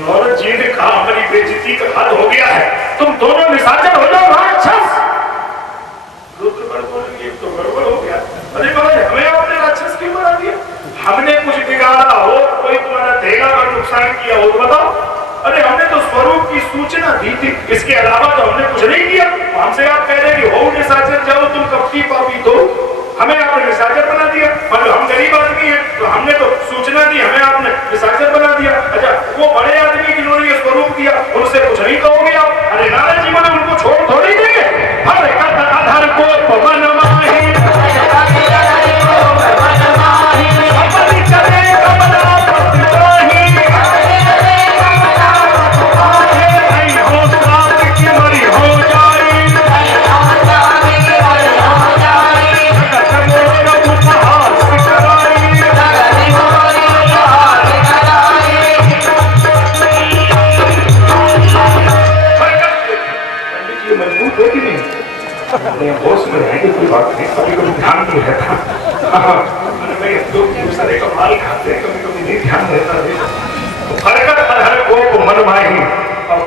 नौरत जी ने कहा हमारी बेइज्जती का हद हो गया है, तुम दोनों निशाचर हो जाओ राक्षस। रुद्रगढ़ बोले ये तो गड़बड़ हो गया। अरे बाबा हमें आपने राक्षस क्यों बना दिया? हमने कुछ बिगाड़ा हो, कोई तुम्हारा देगा और नुकसान किया हो तो बताओ। अरे हमने तो स्वरूप की सूचना दी थी, इसके अलावा तो हमने कुछ नहीं किया। हमसे आप कह रहे कि हो निशाचर जाओ तुम कपटी पापी दो, हमें आपने निशाचर बना दिया। मतलब हम गरीब आदमी हैं तो हमने तो सूचना दी, हमें आपने निशाचर बना दिया। अच्छा वो बड़े आदमी जिन्होंने ये स्वरूप दिया उनसे कुछ नहीं कहोगे आप? अरे नारायण जी बोले उनको छोड़ थोड़ी देंगे। हर अधर को पवन माही होश में है कि कोई बात नहीं, कभी कभी ध्यान नहीं रहता। दूसरे का माल खाते हैं, कभी कभी नहीं ध्यान रहता है। तो हरकत हर को मन माही और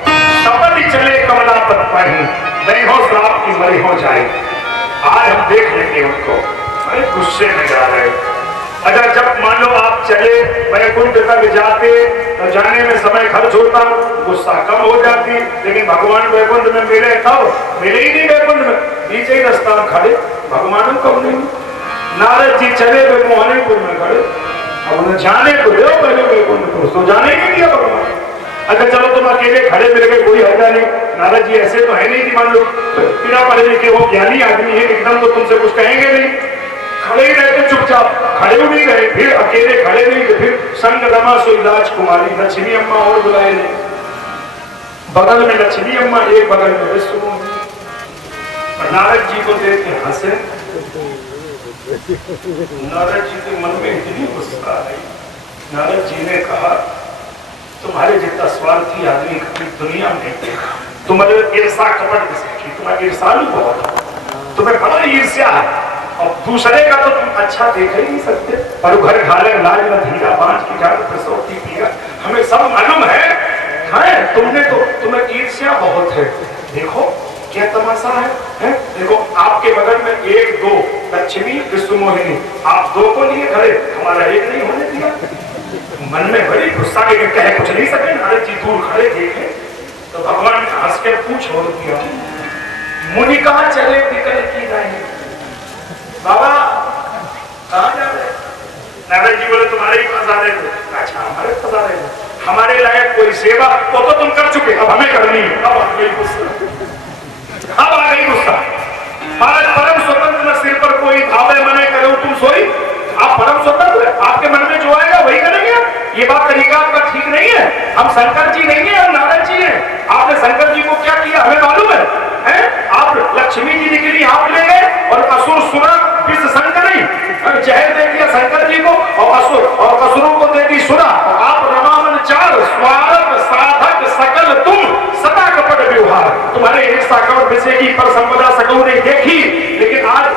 शपथ चले कमला पत पाही, नहीं हो श्राप की मरी हो जाए। आज हम देख लेंगे उनको, अरे गुस्से में जा रहे। अच्छा जब मान लो आप चले वैकुंठ तक जाते तो जाने में समय खर्च होता, गुस्सा कम हो जाती, लेकिन भगवान वैकुंठ में मिले तब मिले ही नहीं। वैकुंठ में नीचे ही रास्ता में खड़े, भगवान कब नहीं। नारद जी चले वे मोहनीपुर में खड़े, अब उन्हें जाने को दो पहले वैकुंठ को, तो जाने नहीं दिया भगवान। अच्छा चलो तुम अकेले खड़े मिल गए, कोई हटा नहीं। नारद जी ऐसे तो है नहीं कि मान लो बिना पढ़े लिखे वो ज्ञानी आदमी है, एकदम तो तुमसे कुछ कहेंगे नहीं। खड़े ही रहते चुपचाप, खड़े नहीं रहे, फिर अकेले खड़े नहीं थे, फिर संग रमा सोई राजकुमारी, लक्ष्मी अम्मा और बुलाए नहीं। बगल में लक्ष्मी अम्मा, एक बगल में विष्णु। नारद जी को देख के हंसे। नारद जी के मन में इतनी गुस्सा आई। नारद जी ने कहा तुम्हारे जितना स्वार्थी आदमी कभी दुनिया में नहीं देखा। तुम्हारे ईर्षा कपट किसकी, तुम्हारी ईर्षालु बहुत, तुम्हें बड़ा ईर्ष्या है और दूसरे का तो तुम अच्छा देख ही नहीं सकते। पर घर घाले लाज में धीरा बांझ की जान प्रसौती पिया, हमें सब मालूम है तुमने तो, तुम्हें ईर्ष्या बहुत है। देखो क्या तमाशा है? देखो आपके बगल में एक दो लक्ष्मी विष्णु मोहिनी, आप दो को लिए खड़े, हमारा एक नहीं होने दिया। मन में बड़ी गुस्सा के कहे कुछ नहीं सके। नारद जी दूर खड़े देखे तो भगवान ने हंस के पूछ छोड़ दिया, मुनि कहाँ चले निकल की जाए। बाबा कहाँ जा रहे? नारद जी बोले तुम्हारे ही पास आ रहे थे। अच्छा हमारे पास आ रहे थे, हमारे लायक कोई सेवा वो तो तुम कर चुके, अब हमें करनी है। अब आ गई गुस्सा, अब आ गई गुस्सा। महाराज परम स्वतंत्र न सिर पर कोई धावे मने करो तुम सोई। आप परम स्वतंत्र, आपके मन में जो आएगा वही करेंगे। ये बात तरीका आपका ठीक नहीं है। हम शंकर जी नहीं है, हम नारद जी हैं। आपने शंकर जी को क्या किया हमें मालूम है? आप लक्ष्मी जी निकली आप ले गए और असुर सुना विष शंकरी, जहर दे दिया शंकर जी को और असुर और असुरों को दे दी सुना। आप रमामन चार स्वार्थ साधक सकल तुम सदा कपट व्यवहार, तुम्हारे एक साकड़ विषय की पर संपदा सकौ नहीं देखी। लेकिन आज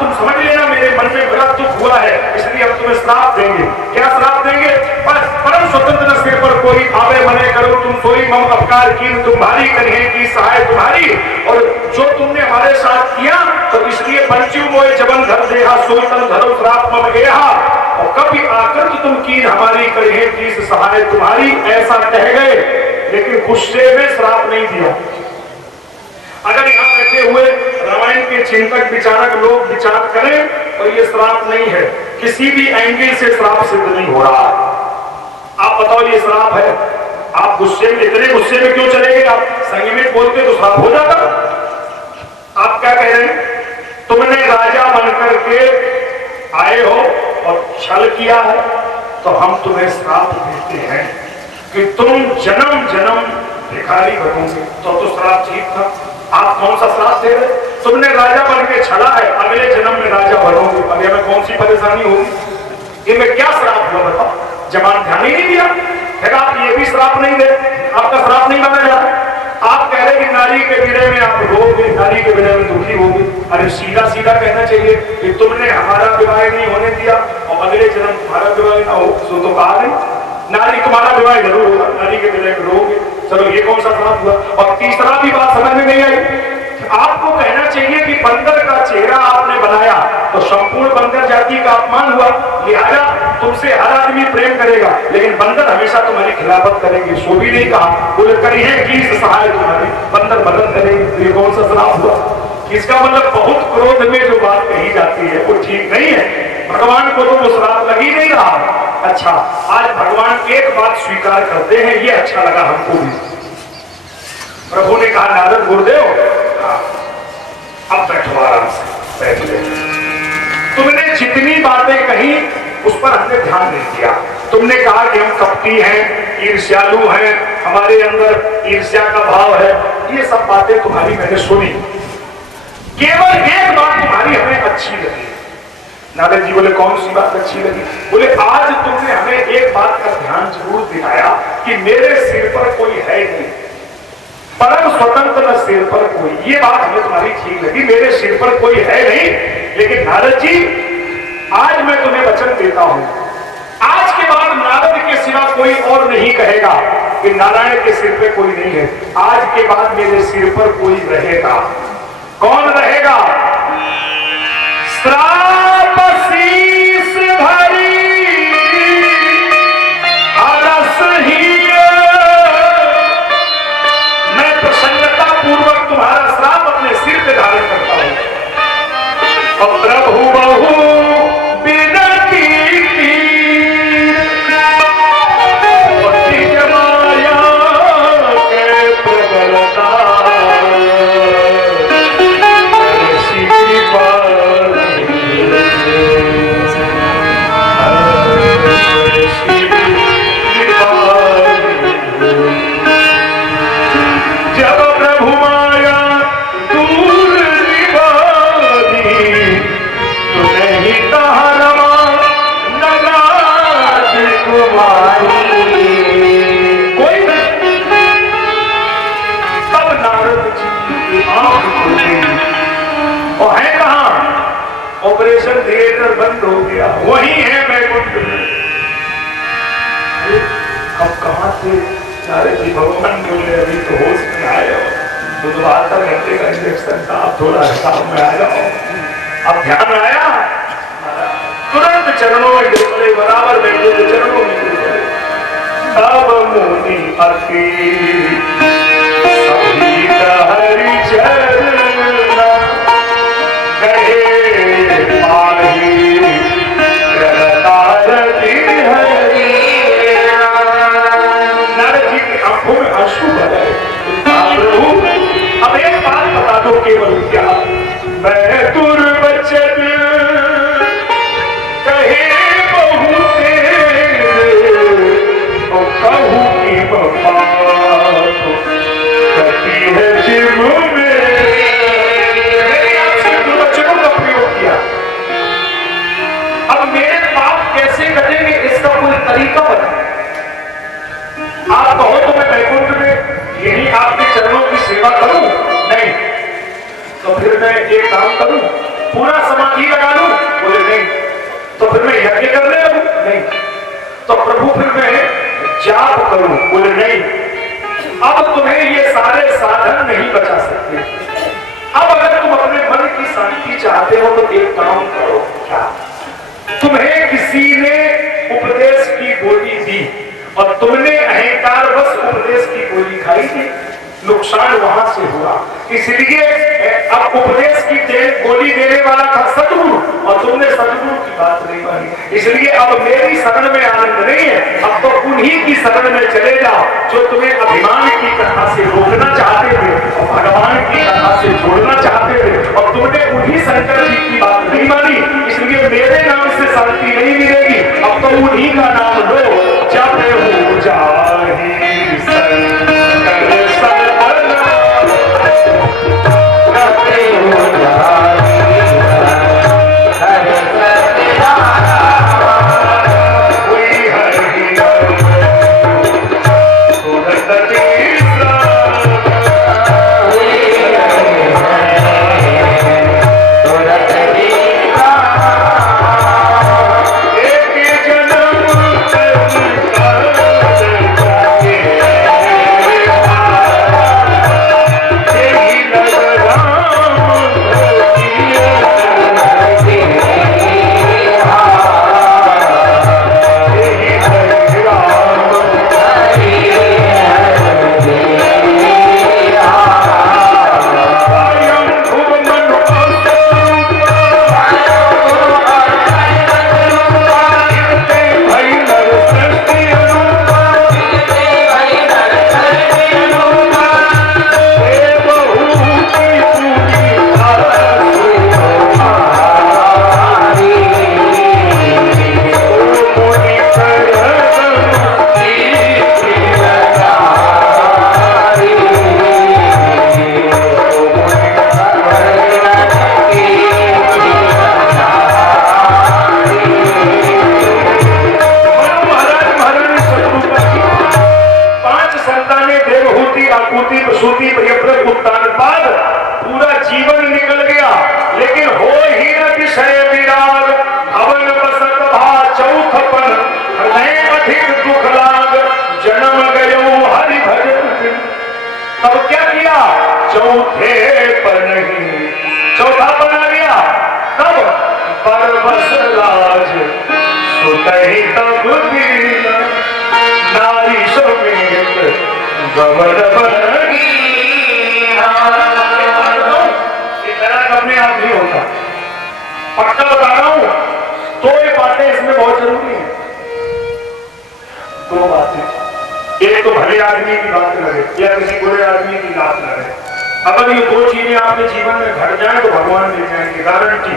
तुम समझ लेना मेरे मन में बड़ा दुख हुआ है, इसलिए हम तुम्हें श्राप देंगे। क्या श्राप देंगे? परम स्वतंत्र सिर पर कोई आवे मने करो तुम सोई मम अपकार की तुम्हारी कन्हे की सहाय तुम्हारी। और जो तुमने हमारे साथ किया तो इसलिए पंचू मोए जबन धर देहा सोतन धरो श्राप मम गेहा। और कभी आकर तो तुम की हमारी कन्हे की सहाय तुम्हारी, ऐसा कह गए लेकिन गुस्से में श्राप नहीं दिया। अगर यहाँ बैठे हुए रामायण के चिंतक विचारक लोग विचार करें तो ये श्राप नहीं है, किसी भी एंगल से श्राप सिद्ध नहीं हो रहा है। आप बताओ ये श्राप है? आप गुस्से में, इतने गुस्से में क्यों चले गए? आप संयमित बोलते तो श्राप हो जाता। आप क्या कह रहे हैं? तुमने राजा बनकर के आए हो और छल किया है तो हम तुम्हें श्राप देते हैं कि तुम जन्म जन्म भिखारी बनोगे। तो श्राप ठीक था। आप कौन सा श्राप दे रहे? तुमने राजा बन के छला है, अगले जन्म में राजा बनोगे, अगले में कौन सी परेशानी होगी? इनमें क्या श्राप हुआ बताओ? जवान ध्यान ही नहीं दिया। फिर आप ये भी श्राप नहीं दे, आपका श्राप नहीं माना जा रहा। आप कह रहे कि नारी के विरह में आप रोगे, नारी के विरह में दुखी होगे। अरे सीधा सीधा कहना चाहिए कि तुमने हमारा विवाह नहीं होने दिया और अगले जन्म तुम्हारा विवाह ना हो, सो तो कहा नहीं। नारी तुम्हारा विवाह जरूर होगा, नारी के विवाह में रहोगे। चलो ये कौन सा श्राप हुआ। और तीसरा भी बात समझ में नहीं आई। आपको कहना चाहिए कि बंदर का चेहरा आपने बनाया तो संपूर्ण बंदर जाति का अपमान हुआ, लिहाजा तुमसे हर आदमी प्रेम करेगा, लेकिन बंदर हमेशा तुम्हारी खिलाफत करेंगे। सो भी नहीं कहा, बोले करी है कि सहाय तुम्हारी, बंदर मदद करेंगे। ये कौन सा श्राप हुआ। इसका मतलब बहुत क्रोध में जो बात कही जाती है वो ठीक नहीं है। भगवान को तो वो श्राप लग ही नहीं रहा। अच्छा, आज भगवान एक बात स्वीकार करते हैं, ये अच्छा लगा हमको भी। प्रभु ने कहा नारद गुरुदेव, अब बैठो आराम से, बैठ ले। तुमने जितनी बातें कही उस पर हमने ध्यान नहीं दिया। तुमने कहा कि हम कपटी हैं, ईर्ष्यालु हैं, हमारे अंदर ईर्ष्या का भाव है। ये सब बातें तुम्हारी मैंने सुनी, केवल एक बात तुम्हारी हमें अच्छी लगी। नारद जी बोले कौन सी बात अच्छी लगी। बोले आज तुमने हमें एक बात का ध्यान जरूर दिलाया कि मेरे सिर पर कोई है नहीं, परम स्वतंत्र न सिर पर कोई। ये बात हमें तुम्हारी ठीक लगी, मेरे सिर पर कोई है नहीं। लेकिन नारद जी आज मैं तुम्हें वचन देता हूं, आज के बाद नारद के सिवा कोई और नहीं कहेगा कि नारायण के सिर पे कोई नहीं है। आज के बाद मेरे सिर पर कोई रहेगा। कौन रहेगा। श्राप शीस धरी हरस ही, मैं प्रसन्नता पूर्वक तुम्हारा श्राप अपने सिर पे धारण करता हूं। और प्रभु बहु विनती की, माया के प्रबलता ऑपरेशन थिएटर बंद हो गया, वही है बैकुंठ में। अब कहां से नारद जी भगवान बोले अभी तो होश में आए हो, तो 72 घंटे का इंजेक्शन था, आप थोड़ा हिसाब में आ जाओ। अब ध्यान आया, तुरंत चरणों में गिर पड़े, बराबर बैठे थे चरणों में गिर पड़े। तब मुनि अति सभी हरि चरण कहे अब एक बात बता दो केवल क्या, मैं दुर्वचन कहे बहु तेरे और कहूँ की बात कटी है जिम में। मैंने आपसे दुर्वचनों का प्रयोग किया, अब मेरे पाप कैसे कटेंगे इसका कोई तरीका बता। आप कहो तो मैं बैकुंठ में यही आपके चरणों की सेवा करूं, नहीं तो फिर मैं एक काम करूं, पूरा समाधि लगा लूं, बोले नहीं तो फिर मैं यज्ञ करने लगूं, नहीं तो प्रभु फिर मैं जाप करूं, बोले नहीं। अब तुम्हें ये सारे साधन नहीं बचा सकते। अब अगर तुम अपने मन की शांति चाहते हो तो एक काम करो, क्या तुम्हें किसी ने उपदेश की गोली दी और तुमने अहंकार बस उपदेश की गोली खाई थी, नुकसान वहां से हुआ। इसलिए अब उपदेश की गोली देने वाला था सतगुरु और तुमने सतगुरु की बात नहीं मानी। इसलिए अब मेरी शरण में आनंद नहीं है, अब तो उन्हीं की शरण में चले जाओ जो तुम्हें अभिमान की कथा से रोकना चाहते थे और भगवान की कथा से जोड़ना चाहते थे, और तुमने उन्हीं शंकर जी की बात नहीं मानी। इसलिए मेरे नाम से शांति नहीं मिलेगी, अब तो उन्हीं का नाम लो, जब हो जाहि एक जन्म सुश्रुति प्रियव्रत उत्तानपाद पूरा जीवन निकल गया, लेकिन हो ही न विषय विराग, भवन बसत भा चौथपन, हृदय अधिक दुख लाग, जन्म गयो हरि भजन। तब क्या किया? चौथे पर नहीं, चौथा बना गया। तब पर बस लाज सुतहि तब बीना, नारी समेत गमन बनी। अपने आप नहीं होता, पक्का बता रहा हूं। तो ये बातें इसमें बहुत जरूरी है। दो बातें, एक तो भले आदमी की बात लगे या किसी बुरे आदमी की बात लगे। अगर ये दो चीजें आपके जीवन में घट जाए तो भगवान मिल जाएंगे, गारंटी।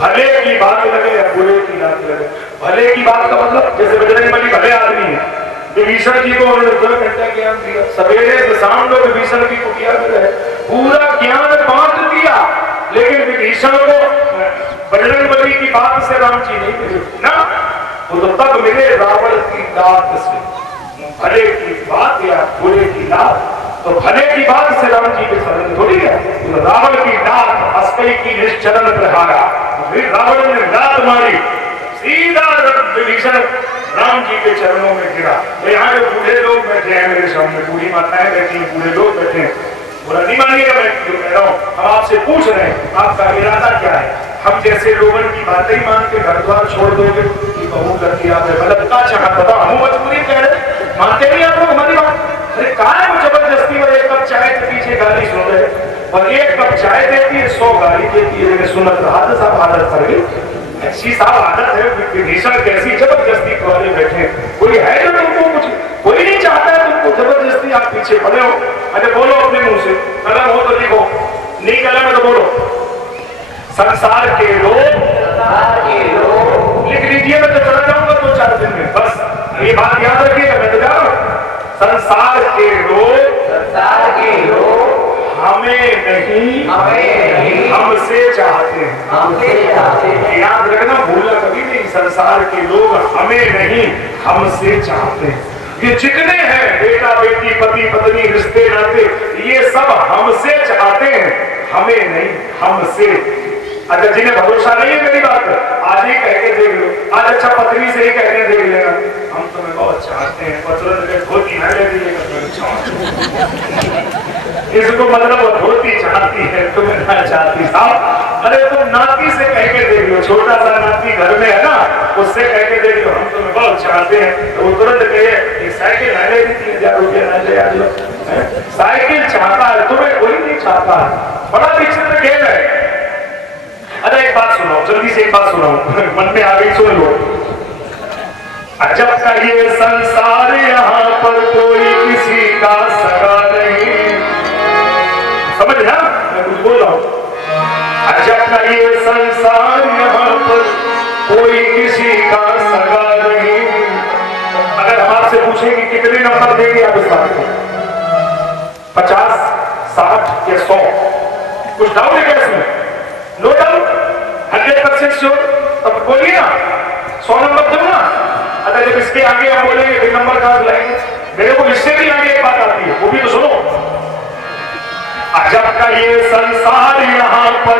भले की बात लगे या बुरे की बात लगे। भले की बात का मतलब जैसे बजरंगबली भले आदमी है, विभीषण जी को उन्होंने 2 घंटा ज्ञान दिया, सवेरे से शाम लोग विभीषण की कुटिया में रहे, पूरा ज्ञान बांट दिया, लेकिन विभीषण को बजरंगबली की बात से राम जी नहीं मिले ना, वो तो तब मिले रावण की दात से। भले की बात या बुरे की दात, तो भले की बात से राम जी के शरण थोड़ी है। तो रावण की दात अस्कई की निश्चरण प्रहारा, रावण ने दात मारी, सीधा विभीषण राम जी के चरणों में गिरा। तो यहाँ जो बूढ़े लोग बैठे हैं मेरे सामने, बूढ़ी माताएं बैठी हैं, बूढ़े लोग बैठे हैं, बुरा नहीं मानिएगा मैं जो कह रहा हूँ। हम आपसे पूछ रहे हैं आपका इरादा क्या है? हम जैसे लोगों की बातें ही मान के घर द्वार छोड़ दोगे कि बहू करके आप मतलब क्या चाहता था, हम मजबूरी कह रहे, मानते नहीं आप लोग हमारी बात। अरे कहा है वो जबरदस्ती में 1 कप चाय के पीछे गाली सुन रहे, और 1 कप चाय देती है 100 गाली देती है, लेकिन सुनत रहा साहब आदत कर गई ऐसी साहब आदत है। विभीषण कैसी जबरदस्ती वाले बैठे, कोई है जो तुमको कुछ, कोई नहीं चाहता है तुमको जबरदस्ती आप पीछे पड़े हो। अरे बोलो अपने मुंह से, कलम हो तो लिखो, नहीं कलम है तो बोलो। संसार के लोग लिख लीजिए, मैं तो चला जाऊंगा 2-4 दिन में, बस ये बात याद रखिएगा, मैं तो जा रहा हूं। संसार के लोग हमें नहीं हमसे चाहते हैं। याद रखना, भूलना कभी नहीं। संसार के लोग हमें नहीं हमसे चाहते हैं। ये जितने हैं बेटा बेटी पति पत्नी रिश्ते नाते, ये सब हमसे चाहते हैं, हमें नहीं हमसे। अच्छा जिन्हें भरोसा नहीं है मेरी बात, आज ही कह के देख लो, आज अच्छा पत्नी से ही कह के देख लेना, हम तुम्हें बहुत चाहते हैं, तुरंत धोती ना ले दीजिएगा, इसको मतलब वो धोती चाहती है, तुम्हें ना चाहती साहब। अरे तुम नाती से कह के देख लो, छोटा सा नाती घर में है ना, उससे कह के देख लो हम तुम्हें बहुत चाहते हैं, तो वो तुरंत कहे साइकिल ना ले दी 3000 रुपया ना ले आ लो। साइकिल चाहता है, तुम्हें कोई नहीं चाहता है, बड़ा विचित्र खेल है। अरे एक बात सुनो, जल्दी से एक बात सुनो, मन में आ गई सुन लो। अजब का ये संसार यहाँ पर कोई किसी का सगा नहीं, समझ ना मैं कुछ बोल रहा हूँ। अजब का ये संसार यहाँ पर कोई किसी का सगा नहीं। अगर हम आपसे पूछे कि कितने नंबर देंगे आप इस बात को, 50, 60 या 100, कुछ डाउट है क्या इसमें? No doubt, 100% sure. तब बोलिए ना 100 नंबर दो ना। अगर जब इसके आगे हम बोलेंगे फिर नंबर कहां लाएंगे? मेरे को इससे भी आगे एक बात आती है, वो भी तो सुनो। अजब का ये संसार यहाँ पर